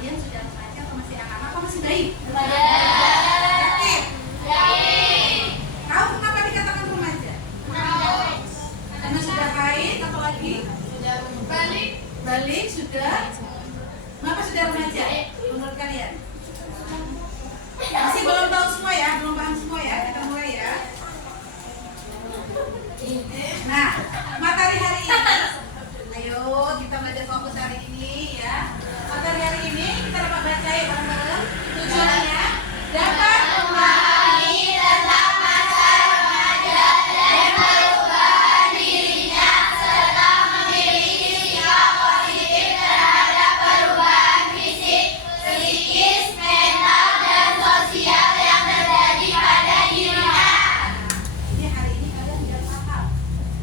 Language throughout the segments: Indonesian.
kalian sudah remaja atau masih anak-anak atau masih bayi? Remaja. Yakin? Yakin. Tahu kenapa dikatakan remaja? Karena sudah haid, apalagi? Sudah balik. Balik sudah. Kenapa sudah remaja? Menurut kalian? Masih belum tahu semua ya, belum paham semua ya. Kita mulai ya. Nah, materi hari ini, ayo kita belajar fokus hari ini ya. Materi hari ini kita dapat baca ya bareng-bareng. Tujuannya dapat memahami tentang masa remaja dan perubahan dirinya serta memiliki sikap positif terhadap perubahan fisik, psikis, mental, dan sosial yang terjadi pada dirinya. ini hari ini kalian biar paham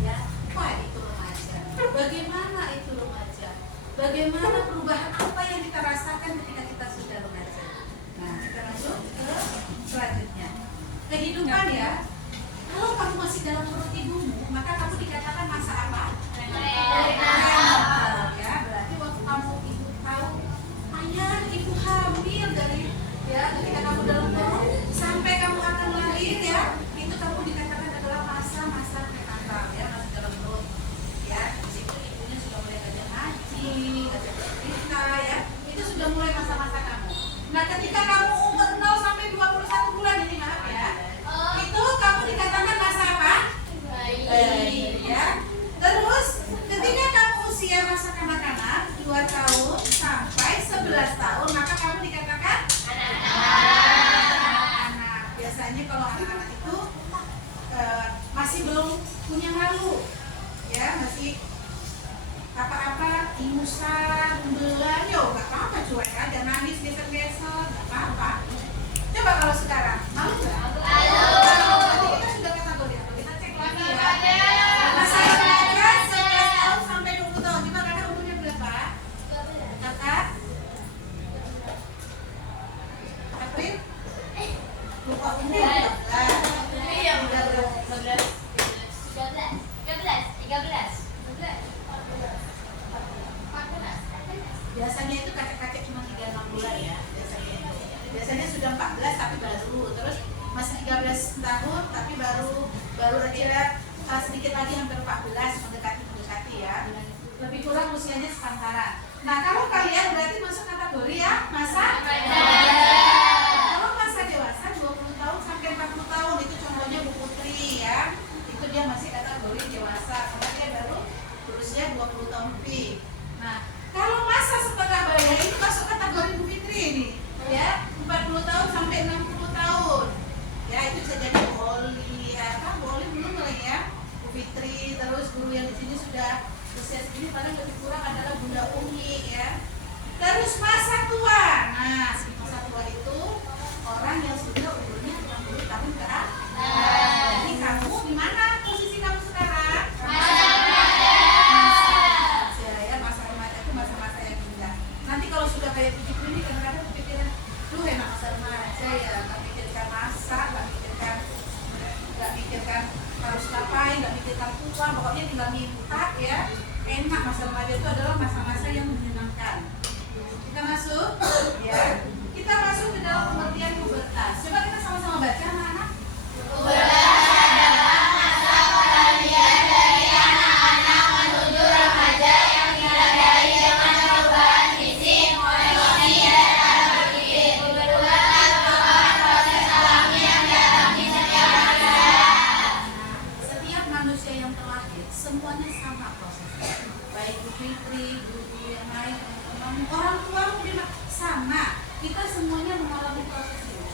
ya. Apa itu remaja? Bagaimana itu remaja? Bagaimana perubahan apa yang kita rasakan ketika kita sudah remaja? Nah, kita masuk ke selanjutnya. Kehidupan ya. Kalau kamu masih dalam perut ibumu, maka kamu dikatakan masa apa? Prenatal, ya. Berarti waktu kamu ibu tahu ayah ibu hamil dari ya ketika kamu dalam perut sampai kamu akan lahir ya, itu kamu dikatakan adalah masa-masa prenatal ya, masih dalam perut. Ya, di situ ibunya sudah mulai ngajak ngaji, ngajak cerita ya. Itu sudah mulai masa-masa kamu. Nah, ketika kamu umur 0 sampai 21 bulan ini maaf ya. Itu kamu dikatakan masa apa? Bayi ya. Terus ketika kamu usia masa kanak-kanak 2 tahun sampai 11 tahun maka kamu dikatakan anak-anak. Biasanya kalau anak-anak itu masih belum punya malu ya, masih apa-apa ingusan, belah, yo nggak apa-apa, cuek aja, nangis geser-geser, nggak apa-apa. Coba kalau sekarang malu nggak? Nanti kita sudah kategori apa? Kita cek lagi ya. Masa remaja 11 tahun sampai 20 tahun. Coba kakak umurnya berapa? Kakak? April? Lupa umur 14. Iya, Udah berapa? 13. Biasanya itu kakek-kakek cuma 3-6 bulan ya. Biasanya sudah 14 tapi baru, terus masih 13 tahun tapi baru aja sedikit lagi hampir 14, mendekati ya. Lebih kurang usianya sepantaran. Nah, kalau kalian berarti masuk kategori ya masa kalau masa dewasa 20 tahun sampai 40 tahun itu contohnya Bu Putri ya. Itu dia masih kategori dewasa karena dia baru berusia 20 tahun lebih. Nah, kalau masa setengah baya ini masuk kategori Bu Fitri ini ya, 40 tahun sampai 60 tahun ya, itu bisa jadi Boli ya kan, Boli belum mulai ya, Bu Fitri, terus guru yang di sini sudah usia segini paling lebih kurang adalah Bunda Umi ya. Terus masa tua, nah masa tua itu orang yang sudah umurnya 60 tahun ke atas. Jadi kamu di mana posisi kamu sekarang? Masa remaja itu masa-masa yang indah. Nanti kalau sudah kayak begitu ini kadang-kadang kepikiran, duh enak masa remaja ya, nggak mikirkan masa, nggak mikirkan harus ngapain, nggak mikirkan uang, pokoknya tinggal minta ya. Enak, masa remaja itu adalah masa-masa yang menyenangkan. Kita masuk ya, kita masuk ke dalam pengertian pubertas. Coba kita sama-sama baca anak-anak. Pubertas adalah masa peralihan dari anak-anak menuju remaja yang ditandai dengan perubahan fisik, emosi, dan cara berpikir. Pubertas merupakan proses alami yang dialami setiap manusia. Setiap manusia yang terlahir semuanya sama prosesnya. Baik Bu Fitri, guru yang lain, teman-teman, orang tua mungkin sama. Kita semuanya mengalami proses ini.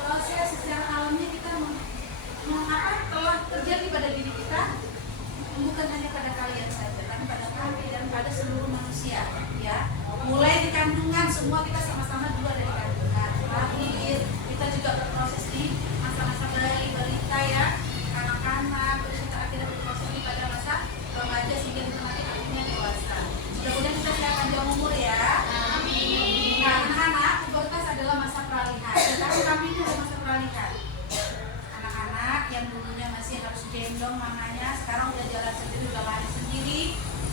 Proses secara alami kita telah terjadi pada diri kita, bukan hanya pada kalian saja, tapi pada kami dan pada seluruh manusia. Ya, mulai di kandungan semua kita sama-sama juga dari kandungan. Lahir, kita juga berproses di masa-masa bayi, balita ya, anak-anak, terus kita akhirnya berproses di pada masa remaja sehingga kita nanti akhirnya dewasa. Mudah-mudahan kita sehat panjang umur ya. Amin. Nah, anak-anak, pubertas adalah masa peralihan. Sekarang kami ini adalah masa peralihan. Anak-anak yang dulunya masih harus gendong mamanya, sekarang udah jalan sendiri, udah lari sendiri,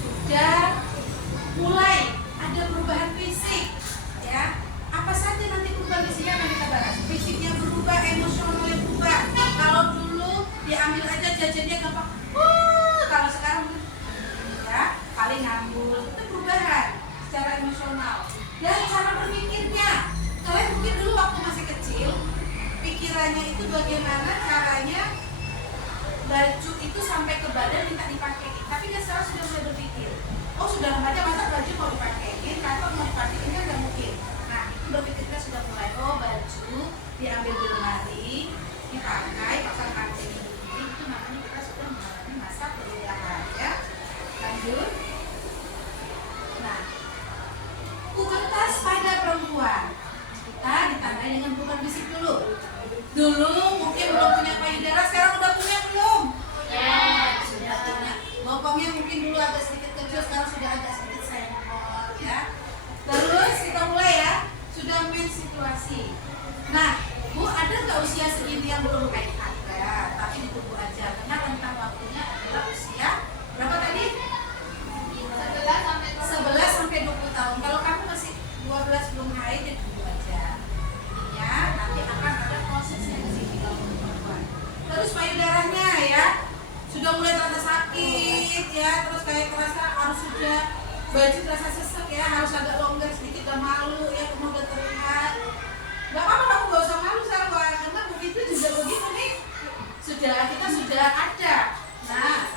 sudah mulai ada perubahan fisik, ya. ambil aja jajannya gampang. Kalau sekarang ya paling ngambul, itu perubahan secara emosional dan cara berpikirnya. Kalian mungkin dulu waktu masih kecil pikirannya itu bagaimana caranya baju itu sampai ke badan minta dipakai, tapi dia sekarang sudah mulai berpikir, oh sudah remaja masa baju mau dipakein, kantor mau dipakein kan nggak mungkin. Nah itu berpikirnya sudah mulai, oh baju diambil di lemari, dipakai, pasang kancing ini, itu namanya kita sudah mengalami masa perubahan ya. Lanjut. Nah, pubertas pada perempuan kita ditandai dengan perubahan fisik dulu. Dulu mungkin belum punya payudara, sekarang udah punya belum? Ya, sudah punya. Bokongnya mungkin dulu agak sedikit kecil, sekarang sudah agak sedikit sengkol ya. Terus kita mulai ya, sudah menstruasi. Nah, Bu, ada nggak usia segini yang belum haid? Ada, tapi ditunggu aja karena rentang waktunya adalah usia berapa tadi? 11 sampai 20 tahun. Kalau kamu masih 12 belum haid, ya tunggu aja. Ya, nanti akan ada prosesnya di sini kalau untuk perempuan. Terus payudaranya ya, sudah mulai terasa sakit ya, terus kayak kerasa harus sudah baju terasa sesek ya, harus agak longgar sedikit, udah malu ya, kamu udah terlihat. Gak apa-apa, kamu gak usah malu Sarwa, karena begitu juga begitu nih. Kita sudah ada. Nah,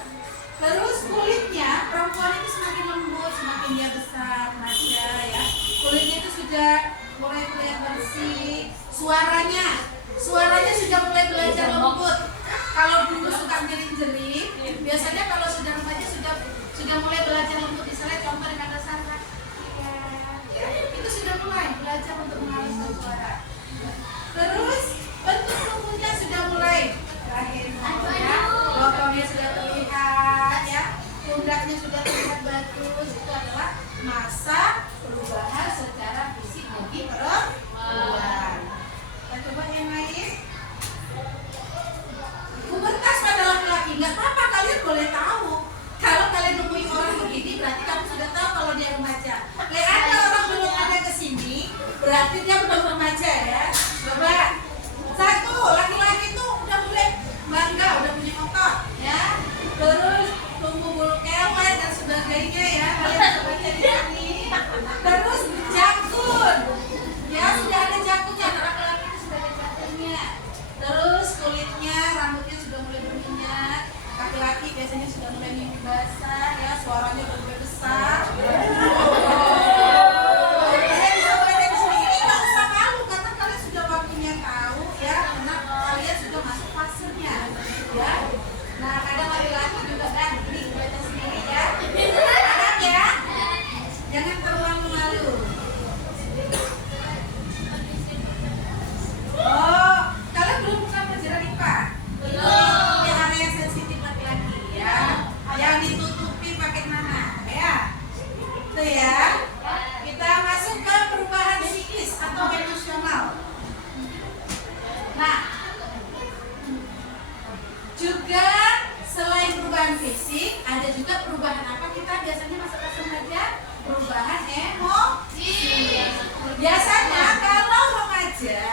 terus kulitnya perempuan itu semakin lembut, semakin dia besar, remaja ya. Kulitnya itu sudah mulai terlihat bersih. Suaranya sudah mulai belajar lembut. Kalau dulu suka jerit-jerit, biasanya kalau sudah remaja sudah mulai belajar lembut. Misalnya contoh dengan dasar ya, itu sudah mulai belajar untuk menghaluskan suara. Terus bentuk tubuhnya sudah mulai terakhir ya, bokongnya sudah terlihat ya, pundaknya sudah terlihat bagus. Itu adalah masa perubahan secara fisik bagi perempuan. Kita coba yang lain. Pubertas pada laki-laki, nggak apa-apa, kalian boleh tahu. Kalau kalian nemui orang begini, berarti kamu sudah tahu kalau dia remaja. Lihat ada orang belum ada kesini, berarti dia belum remaja ya. Coba satu, laki-laki itu udah mulai bangga, udah punya otot ya. Terus tumbuh bulu kelet dan sebagainya ya. Kalian bisa baca di sini. Terus jakun, ya sudah ada jakunnya. Laki-laki itu sudah ada jakunnya. Terus kulitnya, rambutnya sudah mulai berminyak. Laki-laki biasanya sudah mulai mimpi basah ya, suaranya udah mulai besar. Kalian bisa baca di sini. Ini nggak usah malu karena kalian sudah waktunya tahu ya, karena kalian sudah masuk fasenya ya. Nah, kadang laki-laki juga kan, ini baca sendiri ya. Anak ya, jangan terlalu malu. Oh, kalian belum pernah pelajaran IPA? Belum. Ini area sensitif laki-laki ya, yang ditutupi pakai mana ya? Itu ya. Kita masuk ke perubahan psikis atau emosional. Nah, juga selain perubahan fisik, ada juga perubahan apa kita biasanya masa-masa remaja? Perubahan emosi. Biasanya kalau remaja,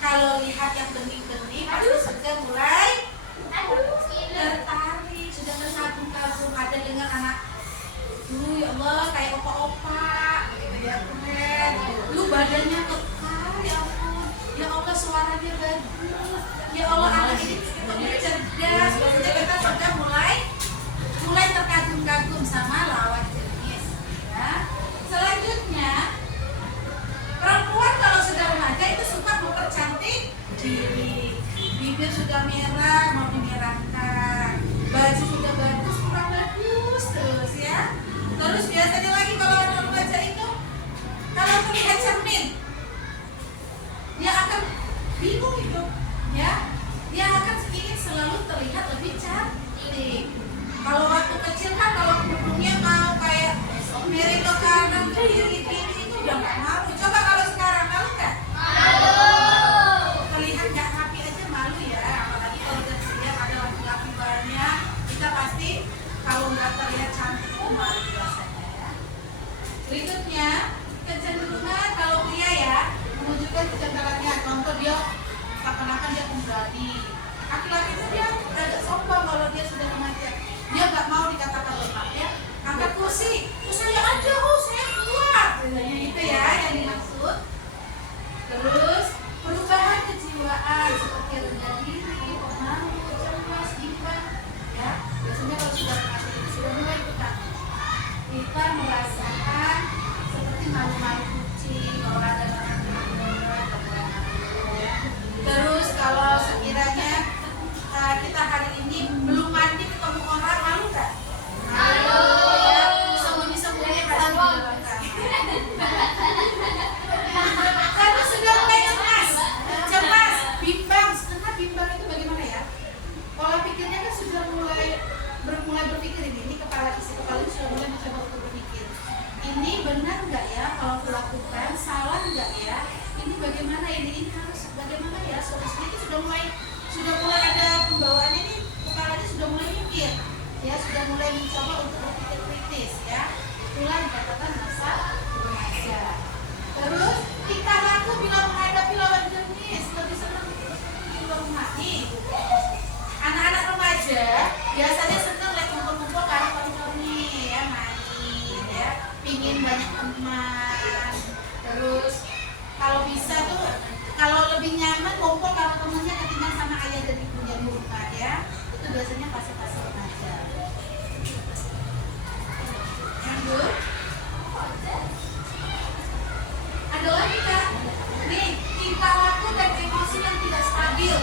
kalau lihat yang bening-bening pasti sudah mulai tertarik, sudah terkagum-kagum. Ada dengan anak, ya Allah kayak opa-opa, gitu ya, keren. Badannya kekar, ya ampun. Ya Allah suaranya bagus. Ya Allah anak ini cerdas. Maksudnya kita sudah mulai terkagum-kagum sama lawan jenis. Ya. Selanjutnya, perempuan kalau sudah remaja itu suka mempercantik diri. Bibir sudah merah, mau dimerahkan. Baju sudah bagus, kurang bagus terus ya. Terus biasanya lagi kalau anak remaja itu kalau melihat cermin, dia akan bingung itu, ya. Dia akan ingin selalu terlihat lebih cantik. Kalau waktu kecil kan kalau kerudungnya mau kayak miring ke kanan ke kiri itu udah nggak malu. Coba kalau sekarang malu nggak? Malu. Terlihat nggak rapi aja malu ya. Apalagi kalau udah terlihat ada laki-laki banyak, kita pasti kalau nggak terlihat cantik itu malu biasanya ya. Berikutnya kecenderungan kalau pria ya menunjukkan kecenderungannya. Contoh dia seakan-akan dia pemberani, Laki-laki itu dia agak sombong kalau dia sudah remaja. Dia nggak mau dikatakan lemah ya. Angkat kursi, saya aja, saya kuat. Misalnya itu ya yang dimaksud. Terus perubahan kejiwaan seperti rendah diri, pemalu, cemas, imbang. Ya, biasanya kalau sudah remaja itu sudah mulai kita merasakan seperti malu-malu kucing kalau ada orang ya. Terus kalau sekiranya kita hari ini belum mandi ketemu orang, malu nggak? Malu. Ya, sembunyi-sembunyi pasti dilakukan. Karena sudah mulai cemas, bimbang. Karena bimbang itu bagaimana ya? Pola pikirnya kan sudah mulai berpikir ini kepala isi kepala ini sudah mulai mencoba untuk berpikir. Ini benar nggak ya kalau aku lakukan? Salah nggak ya? Ini bagaimana ini harus bagaimana ya? Solusinya itu sudah mulai ada pembawaannya ini, kepalanya sudah mulai mikir, ya sudah mulai mencoba untuk berpikir kritis ya. Itulah dikatakan masa remaja. Terus tingkah laku bila menghadapi lawan jenis lebih senang di rumah nih. Anak-anak remaja biasanya senang lihat kumpul-kumpul karena koni ya, main ya, pingin banyak teman. Terus kalau bisa tuh kalau lebih nyaman kumpul kalau temennya ketimbang sama ayah dan ibunya di rumah ya. Itu biasanya fase-fase remaja. Lanjut. Ada lagi Kak. Nih, tingkah laku dan emosi yang tidak stabil.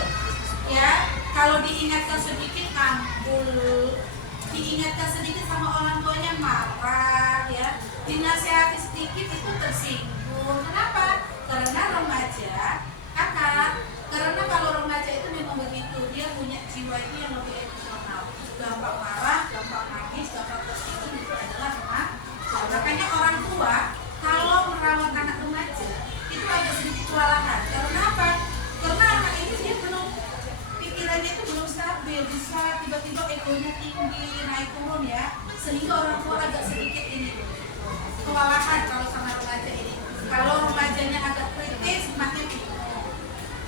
Ya, kalau diingatkan sedikit ngambul, diingatkan sedikit sama orang tuanya marah ya, dinasihati sedikit itu tersinggung. Kenapa? Karena remaja, kakak. Karena kalau remaja itu memang begitu, dia punya jiwa itu yang lebih emosional, gampang marah, gampang nangis, gampang tersinggung. Itu adalah remaja. Makanya orang tua kalau merawat anak remaja itu agak sedikit kewalahan. Karena apa? Karena anak ini dia belum pikirannya itu belum stabil, bisa tiba-tiba egonya tinggi, naik turun ya, sehingga orang tua agak sedikit ini kewalahan kalau sama remaja ini. Kalau remajanya agak kritis, maknya bingung.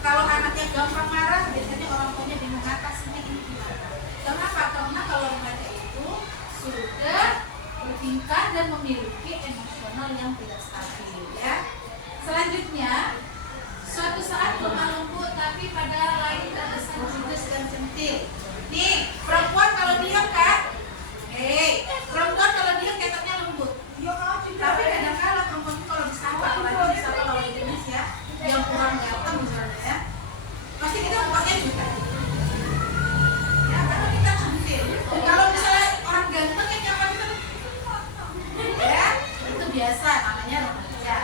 Kalau anaknya gampang marah, biasanya orang tuanya bingung ngatasinnya ini gimana. Kenapa? Karena kalau remaja itu sudah bertingkah dan memiliki emosional yang tidak stabil ya. Selanjutnya, suatu saat lemah lembut tapi pada lain terkesan judes dan centil. Nih, perempuan kalau diam Kak, perempuan kalau diam kayaknya lembut. Tapi kadang-kala perempuan itu kalau disapa, apalagi disapa lawan jenis ya, yang kurang ganteng misalnya ya, pasti kita mukanya jutek. Ya, karena kita centil. Kalau misalnya orang ganteng yang nyapa kita, ya itu biasa namanya remaja.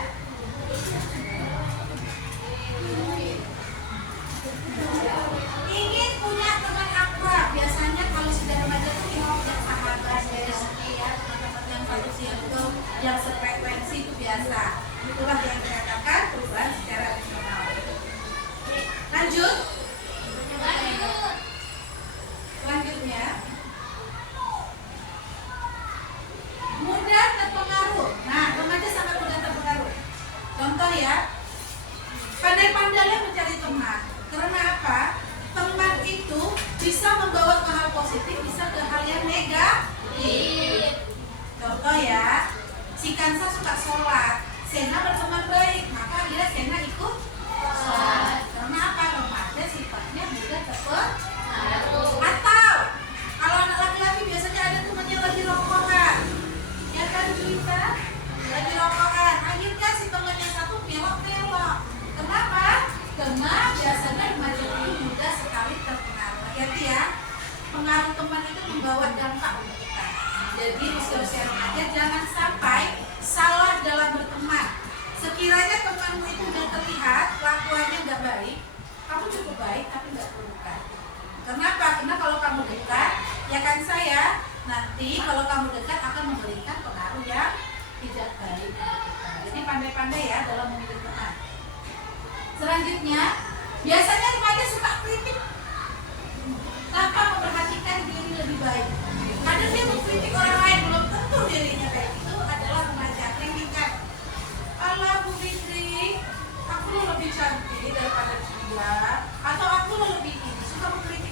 Ingin punya teman akrab, biasanya kalau sudah remaja tuh ingin punya sahabat ya, teman-teman yang satu circle, yang sefrekuensi itu biasa. Itulah yang dikatakan perubahan secara emosional. Lanjut. Selanjutnya, mudah terpengaruh. Nah, remaja sangat mudah terpengaruh. Contoh ya, pandai-pandainya mencari teman. Karena apa? Teman itu bisa membawa ke hal positif, bisa ke hal yang negatif. Contoh ya, si Kansa suka sholat, Sena berteman baik, maka akhirnya Sena ikut sholat. Karena apa? Remaja sifatnya mudah terpengaruh. Atau kalau anak laki-laki biasanya ada teman yang lagi rokokan, ya kan Juwita? Lagi rokokan, akhirnya si temannya satu belok-belok. Kenapa? Karena biasanya remaja itu mudah sekali terpengaruh. Hati-hati ya, pengaruh teman itu membawa dampak untuk kita. Jadi usia-usia remaja jangan sampai salah dalam berteman. Sekiranya temanmu itu udah terlihat kelakuannya nggak baik, kamu cukup baik tapi nggak perlu dekat. Kenapa? Karena kalau kamu dekat, ya kan saya, nanti kalau kamu dekat akan memberikan pengaruh yang tidak baik. Jadi pandai-pandai ya dalam memilih teman. Selanjutnya, biasanya remaja suka kritik tanpa memperhatikan diri lebih baik. Kadang dia mengkritik orang lain, belum tentu dirinya kayak itu adalah remaja. Kritikan, Allah Bu Fitri, aku lo lebih cantik daripada dia, atau aku lo lebih ini. Suka mengkritik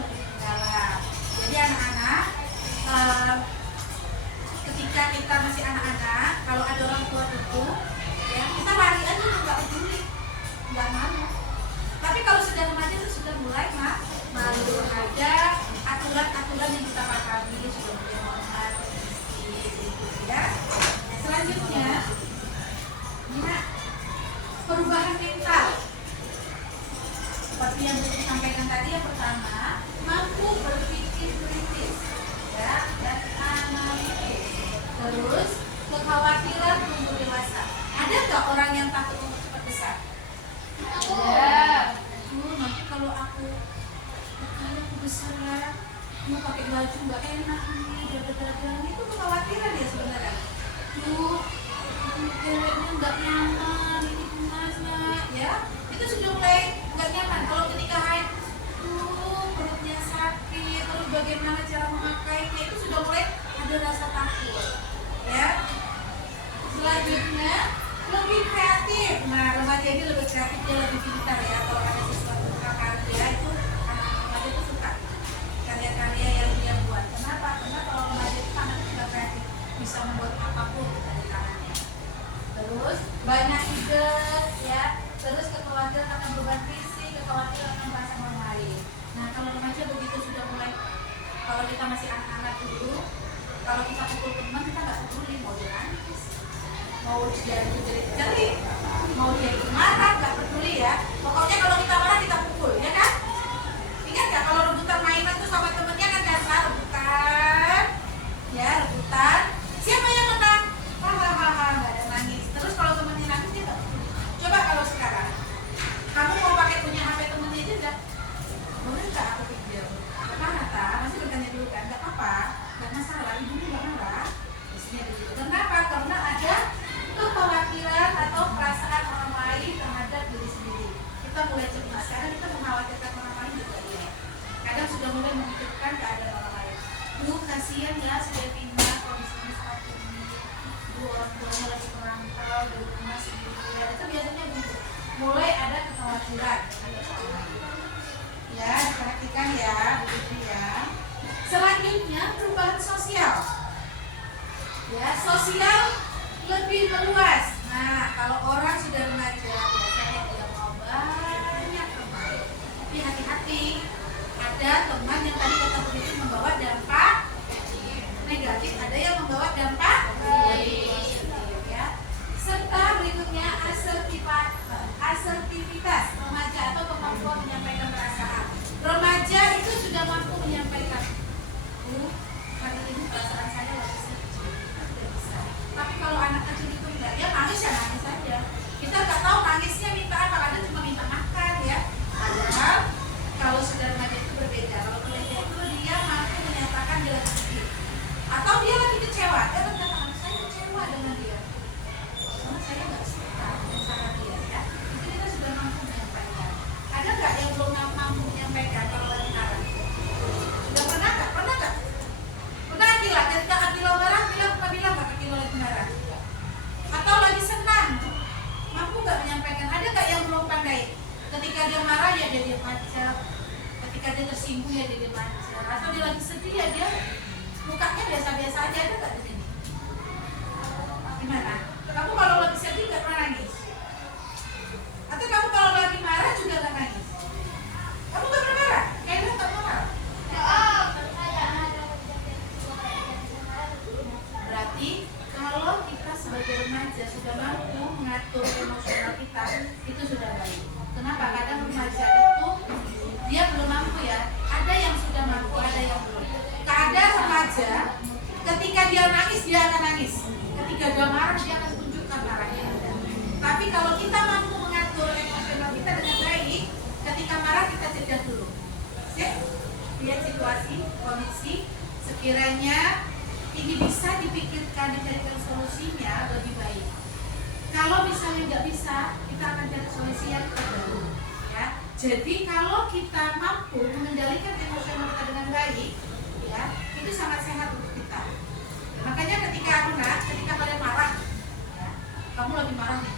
lebih mendalam. Jadi anak-anak, ketika kita masih anak-anak, kalau ada orang tua duduk, ya kita lari aja tuh, nggak peduli, nggak malu. Tapi kalau sudah remaja itu sudah mulai malu, ada aturan-aturan yang kita pahami, sudah mulai hormat, ya. Selanjutnya, ya, perubahan mental. Seperti yang saya sampaikan tadi, yang pertama, mampu berpikir kritis, ya, dan analitis. Terus, kekhawatiran tumbuh dewasa. Ada nggak orang yang takut untuk cepat besar? Ada. Nanti kalau aku besar, mau pakai baju nggak enak nih, dadar-dadar, itu kekhawatiran ya sebenarnya. Kayaknya nggak nyaman, ini panasnya, ya. Itu sudah mulai nggak nyaman. Kalau ketika haid, perutnya sakit, terus bagaimana cara memakainya, itu sudah mulai ada rasa takut, ya. Selanjutnya, lebih kreatif. Nah, remaja ini lebih kreatif, dia lebih pintar ya. Kalau ada sesuatu karya itu, anak remaja itu suka karya-karya yang dia buat. Kenapa? Karena kalau remaja itu sangat kreatif, bisa membuat apapun dari tangannya. Terus banyak ide, ya. Terus kekhawatiran akan beban fisik, kekhawatiran akan perasaan orang lain. Nah, kalau remaja begitu sudah mulai, kalau kita masih anak-anak dulu, kalau kita pukul teman, kita nggak peduli mau dia nangis, mau dia jerit-jerit, mau dia marah, nggak peduli ya. Pokoknya kalau kita marah kita pukul, ya kan? Ingat nggak kalau rebutan mainan tuh sama temennya kan biasa rebutan, ya rebutan. Siapa yang menang? Hahaha, nggak ada nangis. Terus kalau temennya nangis dia nggak peduli. Coba kalau sekarang, kamu mau pakai punya HP temennya aja nggak? Boleh nggak aku video? Karena masih bertanya dulu kan? Nggak apa-apa, nggak masalah. Ibunya nggak marah. Biasanya begitu. Kenapa? Karena ada kekhawatiran atau perasaan orang lain terhadap diri sendiri. Kita mulai cemas karena kita mengkhawatirkan orang lain juga ya. Kadang sudah mulai memikirkan keadaan orang lain. Kasihan ya si Devina kalau misalnya saat ini orang tuanya lagi merantau di rumah sendirian. Itu biasanya begitu. Mulai ada kekhawatiran terhadap orang lain. Ya, perhatikan ya, begitu ya. Selanjutnya perubahan sosial. Ya, sosial lebih meluas. Nah, kalau orang sudah remaja, biasanya dia mau banyak teman. Tapi hati-hati, ada teman yang tadi kata begitu membawa dampak negatif, ada yang membawa dampak positif, ya. Serta berikutnya asertivitas remaja atau kemampuan menyampaikan perasaan. Remaja itu sudah mampu menyampaikan, hari ini perasaan saya lagi sedih, tidak bisa. Tapi kalau anak kecil itu enggak, dia nangis ya nangis saja. Kita nggak tahu nangisnya minta apa, kadang cuma minta makan ya. Padahal kalau sudah remaja itu berbeda. Kalau remaja itu dia mampu menyatakan dia lagi sedih, atau dia lagi kecewa. Dia mengatakan saya kecewa dengan dia, karena saya nggak suka dengan cara dia ya. Itu kita sudah mampu menyampaikan. Ada nggak yang belum mampu menyampaikan kalau lagi marah? Sudah pernah nggak? Pernah nggak? Pernah Akila? Ketika Akila marah, pernah bilang nggak Akila lagi marah? Atau lagi senang? Mampu nggak menyampaikan? Ada nggak yang belum pandai? Ketika dia marah ya dia diam aja. Ketika dia tersinggung ya dia diam aja. Atau dia lagi sedih ya dia mukanya biasa-biasa aja. Ada nggak di sini? Gimana? Kamu kalau lagi sedih nggak pernah nangis? Atau kamu kalau lagi marah juga nggak nangis? Kamu nggak pernah marah? Kayaknya nggak pernah marah. Berarti kalau kita sebagai remaja sudah mampu mengatur emosional kita, itu sudah baik. Kenapa? Kadang remaja itu dia belum mampu ya. Ada yang sudah mampu, ada yang belum. Kadang remaja ketika dia nangis dia akan nangis. Ketika dia marah dia akan tunjukkan marahnya. Tapi kalau kita mampu mengatur emosional kita dengan baik, ketika marah kita jeda dulu. Oke? Lihat situasi, kondisi, sekiranya ini bisa dipikirkan, dicarikan solusinya lebih baik. Kalau misalnya nggak bisa, kita akan cari solusi yang terbaru. Ya. Jadi kalau kita mampu mengendalikan emosional kita dengan baik, ya, itu sangat sehat untuk kita. Makanya ketika anak, ketika kalian marah, ya, kamu lagi marah nih,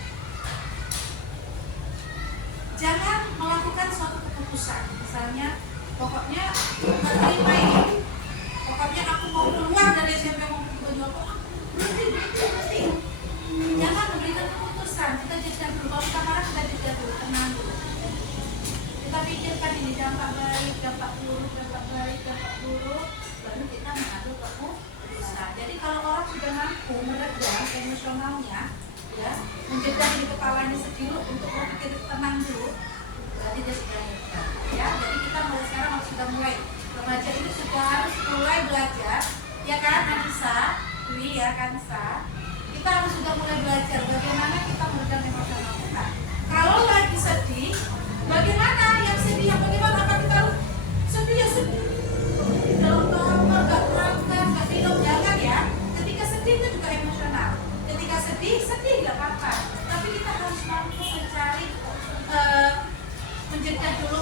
jangan melakukan suatu keputusan. Misalnya pokoknya nggak terima ini. Pokoknya aku mau keluar dari SMP, mau ke baju aku. Berhenti. Jangan memberikan keputusan. Kita jeda dulu. Kalau kita marah kita jeda dulu, tenang dulu. Kita pikirkan ini dampak baik, dampak buruk, baru kita mengambil keputusan. Jadi kalau orang sudah mampu meredam emosionalnya, ya, menjeda di kepalanya sedikit untuk berpikir tenang dulu, berarti dia sudah hebat. Ya, jadi kita mulai sekarang sudah mulai remaja ini sudah harus mulai belajar, ya kan Anissa, Dwi ya Kansa. Kita harus sudah mulai belajar bagaimana kita meredam emosional kita. Kalau lagi sedih, bagaimana yang sedih, yang bagaimana apa kita harus sedih ya sedih. Dalam kamar nggak makan, nggak minum, jangan ya. Ketika sedih itu juga emosional. Ketika sedih nggak apa-apa. Tapi kita harus mampu mencari, menjeda dulu,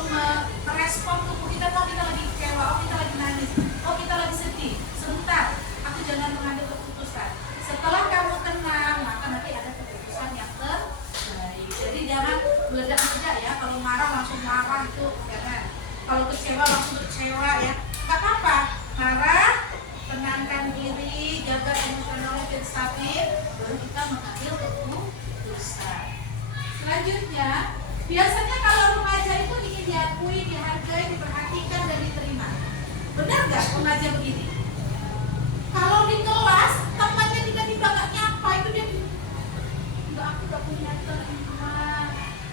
merespon tubuh kita. Oh kita lagi kecewa, oh kita lagi nangis, oh kita lagi sedih. Sebentar, aku jangan mengambil keputusan. Setelah kamu tenang, maka nanti ada keputusan yang terbaik. Jadi jangan meledak-meledak ya. Kalau marah langsung marah itu jangan. Kalau kecewa langsung kecewa ya. Gak apa-apa. Marah, tenangkan diri, jaga emosionalnya biar stabil, baru kita mengambil keputusan. Selanjutnya, biasanya kalau remaja itu ingin diakui, dihargai, diperhatikan dan diterima. Benar nggak remaja begini? Kalau di kelas temannya tiba-tiba nggak nyapa, itu dia nggak, aku nggak punya teman,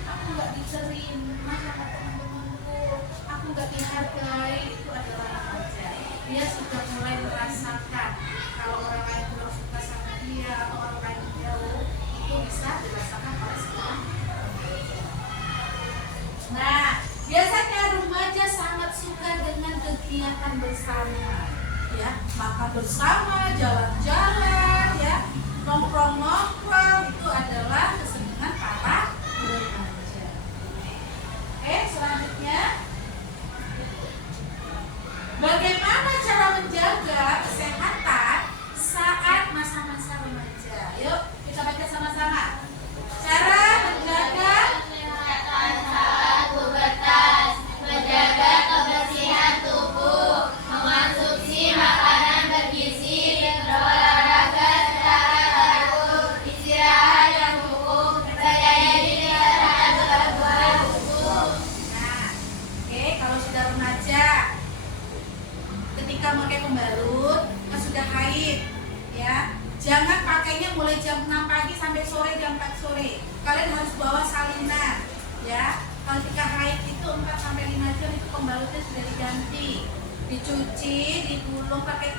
aku nggak diterima sama teman-temanku, aku nggak dihargai. Itu adalah remaja. Dia sudah mulai merasakan kalau orang lain kurang suka sama dia atau orang lain jauh, itu bisa dirasakan oleh seorang remaja. Nah, biasanya remaja sangat suka dengan kegiatan bersama, ya, makan bersama, jalan-jalan, ya, nongkrong-nongkrong, itu adalah kesenangan para remaja. Oke, selanjutnya, bagaimana cara menjaga kesehatan saat masa-masa remaja? Yuk, kita baca sama-sama. Cara menjaga Kesehatan saat pubertas, menjaga kebersihan tubuh, mengonsumsi makanan bergizi, berolahraga secara teratur, istirahat yang cukup, bergaya diri terhadap kebutuhan tubuh. Nah, oke, kalau sudah remaja, ketika pakai pembalut, kan sudah haid, ya, jangan pakainya mulai jam 6 pagi sampai sore jam 4 sore. Kalian harus bawa salinan, ya. Kalau ketika haid itu 4 sampai 5 jam itu pembalutnya sudah diganti, dicuci, digulung pakai,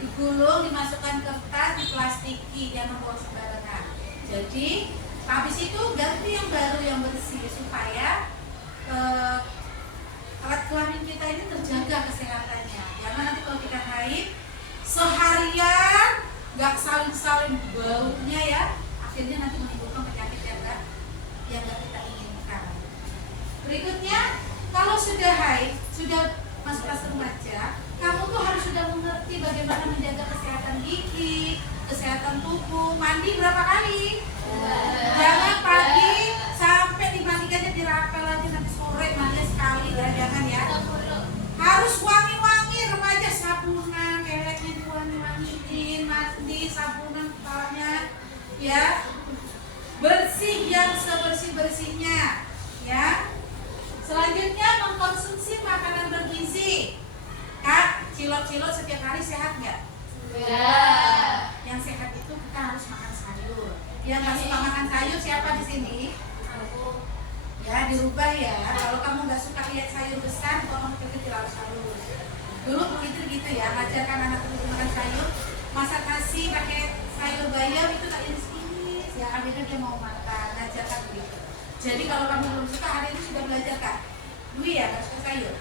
digulung, dimasukkan kertas, diplastiki, jangan bawa sembarangan. Jadi habis itu ganti yang baru yang bersih supaya alat kelamin kita ini terjaga kesehatannya. Jangan nanti kalau kita haid seharian nggak saling baunya ya, akhirnya nanti menimbulkan penyakit yang nggak kita inginkan. Berikutnya, kalau sudah haid, sudah masuk fase remaja, kamu tuh harus sudah mengerti bagaimana menjaga kesehatan gigi, kesehatan tubuh. Mandi berapa kali? Jangan pagi sampai dimandikannya dirapel aja, nanti sore mandi sekali ya, jangan ya. Harus wangi-wangi remaja, sabunan, keleknya diwangi-wangiin, mandi, sabunan kepalanya, ya. Bersih yang sebersih-bersihnya, ya. Selanjutnya mengkonsumsi makanan bergizi. Kak, cilok-cilok setiap hari sehat nggak? Ya. Yang sehat itu kita harus makan sayur. Yang nggak suka makan sayur siapa di sini? Ya, dirubah ya. Kalau kamu nggak suka lihat sayur besar, kalau kecil-kecil harus halus. Dulu begitu gitu ya, ajarkan anak untuk makan sayur. Masak nasi pakai sayur bayam itu tak iris-iris ya, akhirnya dia mau makan. Ajarkan begitu. Jadi kalau kamu belum suka, hari ini sudah belajar Kak. Dwi ya, nggak suka sayur.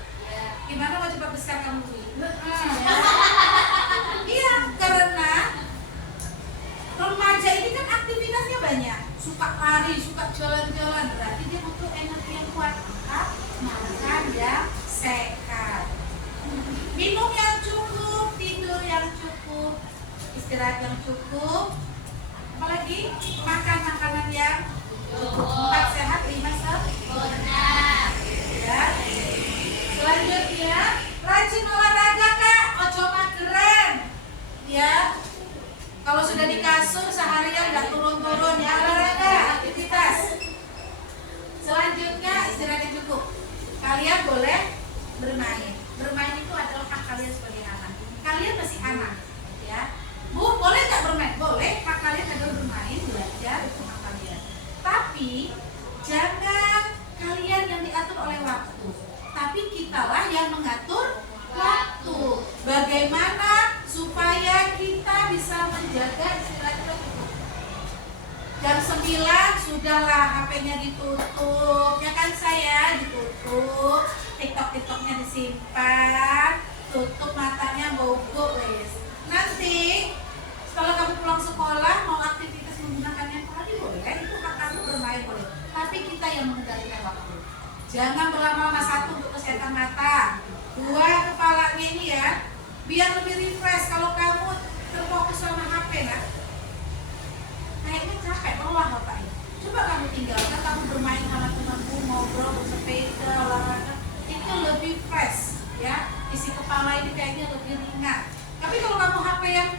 Gimana mau cepat besar kamu Dwi? Iya, karena remaja ini kan aktivitasnya banyak, suka lari, suka jalan-jalan, berarti dia butuh energi yang kuat. Makan yang sehat, minum yang cukup, tidur yang cukup, istirahat yang cukup, apalagi makan makanan yang cukup. 4 sehat, 5 sempurna. Ya. Selanjutnya lanjut ya. Rajin olahraga kak, ojo mageran ya. Kalau sudah di kasur seharian nggak turun-turun ya, olahraga, aktivitas. Selanjutnya istirahatnya cukup. Kalian boleh bermain. Bermain itu adalah hak kalian sebagai anak. Kalian masih anak ya. Bu, boleh nggak bermain? Boleh, hak kalian adalah bermain, belajar, itu hak kalian. Tapi jangan kalian yang diatur oleh waktu, tapi kitalah yang mengatur waktu. Bagaimana supaya kita bisa menjaga istirahatnya cukup. Jam 9 sudahlah HP-nya ditutup, ya kan saya ditutup, TikTok-TikToknya disimpan, tutup matanya bobo wes. Nanti kalau kamu pulang sekolah mau aktivitas menggunakan yang tadi boleh, itu hak kamu bermain boleh. Tapi kita yang mengendalikan waktu. Jangan berlama-lama, satu untuk kesehatan mata, dua kepalanya ini ya, biar lebih refresh. Kalau kamu terfokus sama HP nak, kayaknya capek, lelah otaknya. Coba kamu tinggalkan, kamu bermain sama temanmu, ngobrol, bersepeda, olahraga, itu lebih fresh ya. Isi kepala ini kayaknya lebih ringan. Tapi kalau kamu HP yang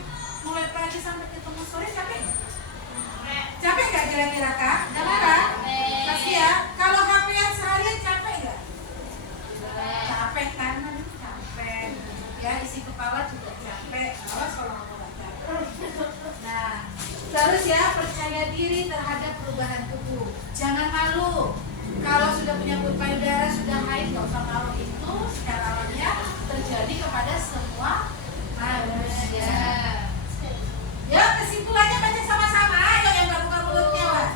mulai pagi sampai ketemu sore, capek nggak? Capek nggak kira-kira kak? Jangan pasti ya. Kalau HP yang seharian capek nggak? Capek kan? Capek. Ya, isi kepala juga capek. Awas kalau kamu nggak capek. Nah, terus ya, percaya diri terhadap perubahan tubuh. Jangan malu. Kalau sudah menyambut payudara, sudah haid, nggak usah malu. Itu secara alamiah terjadi kepada semua manusia. Ya, kesimpulannya baca sama-sama. Ayo yang nggak buka mulutnya, Wak.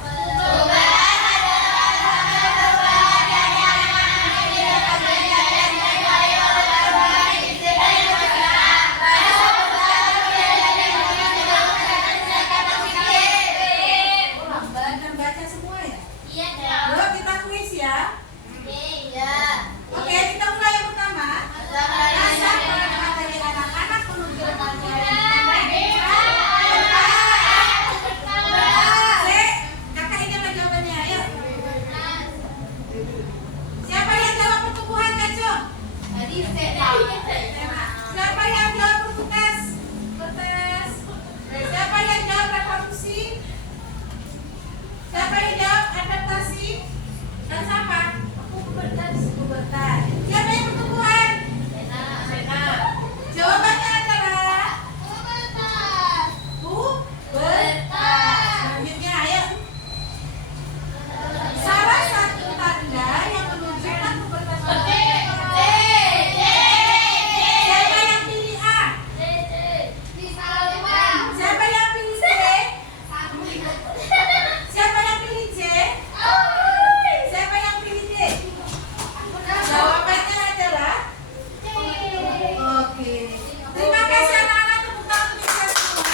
Baca semua ya? Iya, Yuk kita kuis ya. iya. Oke, kita mulai yang pertama. Rasa peran dari anak-anak menuju remaja. Kakak ini apa jawabannya? Ayo. Siapa yang jawab pertumbuhan, Kacung? Tadi Siapa yang jawab perkutas? Siapa yang jawab reproduksi? Siapa yang jawab adaptasi? Dan siapa? Pubertas. Siapa yang pertumbuhan? Jawabannya adalah pubertas. Selanjutnya, ayo. Salah satu tanda yang menunjukkan pubertas adalah siapa yang pilih A? Siapa yang pilih B? Siapa yang pilih C? Siapa yang pilih D? Jawabannya adalah oke. Terima kasih anak-anak, tepuk tangan untuk kita semua.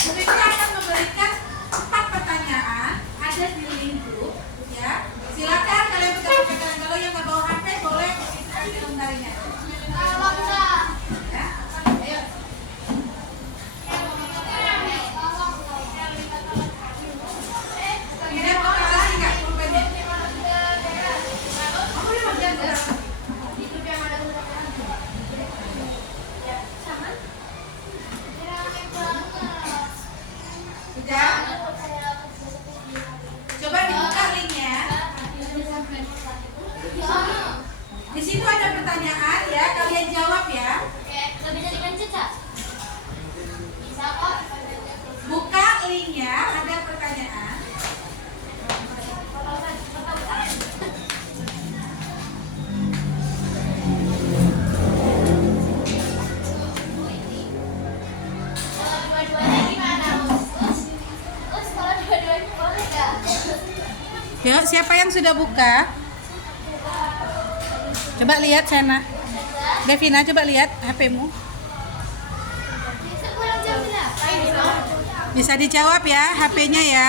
Berikutnya akan memberikan 4 pertanyaan, ada di link grup ya. Silakan kalian pegang HP kalian. Kalau yang nggak bawa HP boleh kita komentarinya. Ya. Ayo. Ini mau lari nggak pulpennya? Kamu di bagian berapa? Sudah? Coba dibuka linknya. Di situ ada pertanyaan ya, kalian jawab ya. Buka linknya, ada pertanyaan. Yuk, siapa yang sudah buka? Coba lihat sana. Devina, coba lihat HP-mu. Bisa dijawab ya HP-nya ya.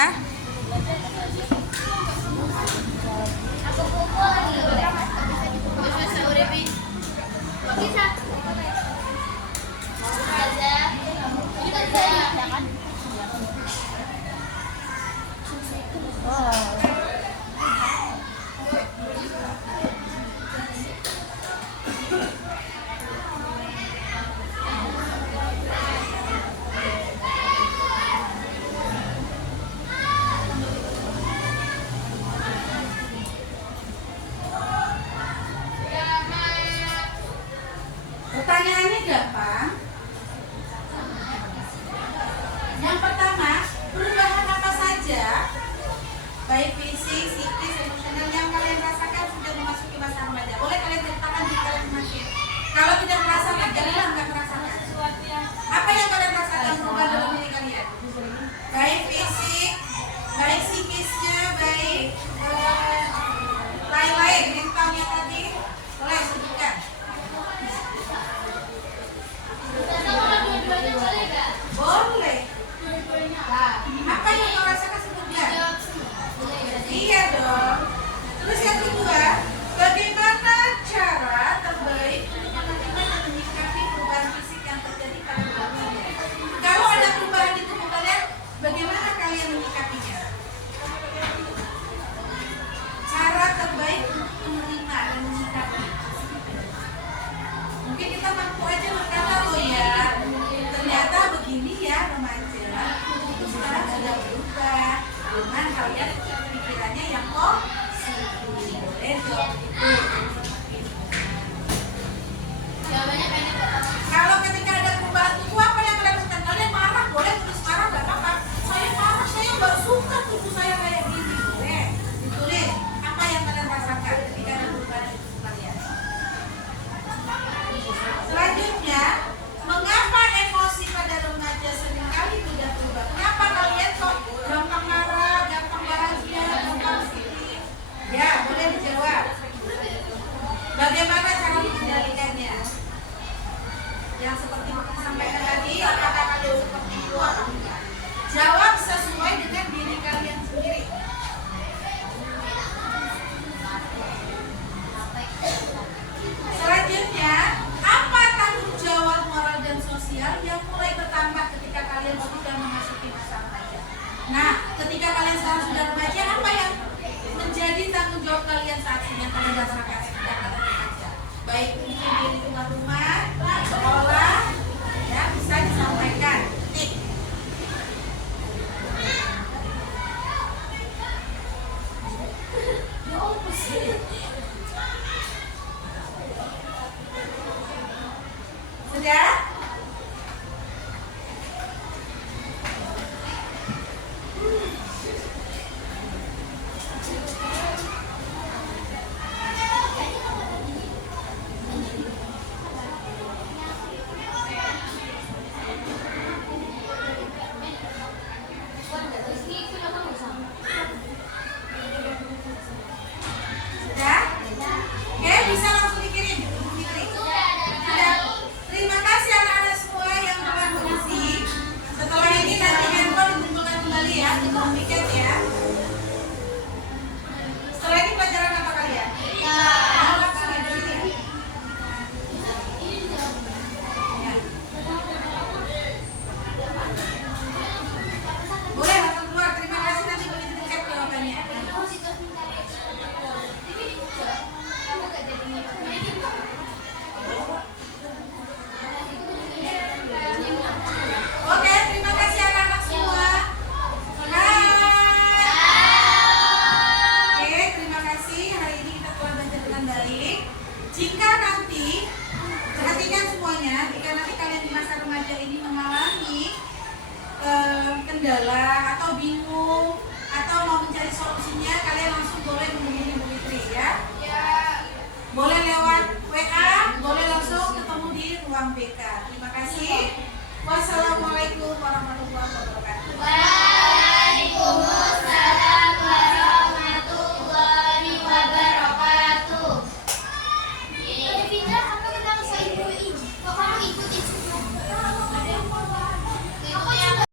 Jawabannya pendek kok. Kalau ketika ada perubahan tubuh apa yang kalian lakukan? Kalian marah, boleh tulis marah, nggak apa-apa. Saya marah, saya nggak suka tubuh saya kayak gini. Boleh ditulis apa yang kalian rasakan ketika ada perubahan di tubuh kalian. Selanjutnya, mengapa emosi pada remaja seringkali mudah berubah? Kenapa kalian kok gampang marah, gampang bahagia, gampang sedih? Ya, boleh dijawab. Bagaimana cara mengendalikannya? Yang seperti disampaikan tadi, apakah kalian seperti itu atau enggak? Jawab sesuai dengan diri kalian sendiri. Selanjutnya, apa tanggung jawab moral dan sosial yang mulai bertambah ketika kalian sudah memasuki masa remaja? Nah, ketika kalian sekarang sudah remaja, apa yang menjadi tanggung jawab kalian saat ini yang kalian rasakan sejak kalian remaja? Baik mungkin di lingkungan rumah, sekolah, ya bisa disampaikan. Nih. Sudah? Sudah? Oke, bisa langsung dikirim. Sudah. Terima kasih anak-anak semua yang telah mengisi. Setelah ini nanti handphone dikumpulkan kembali ya, di komunikat ya. Setelah ini pelajaran apa kalian? Mau langsung ya dari sini ya? Ya. Boleh langsung keluar. Terima kasih, nanti begitu dicek jawabannya. Oke, terima kasih anak-anak semua. Hai. Oke, terima kasih. Hari ini kita telah belajar dengan baik. Jika nanti, perhatikan semuanya, jika nanti kalian di masa remaja ini mengalami kendala atau bingung atau mau mencari solusinya, kalian langsung boleh menghubungi Bu Fitri ya. Boleh lewat WA, boleh langsung ketemu di ruang BK. Terima kasih. Wassalamualaikum warahmatullahi wabarakatuh.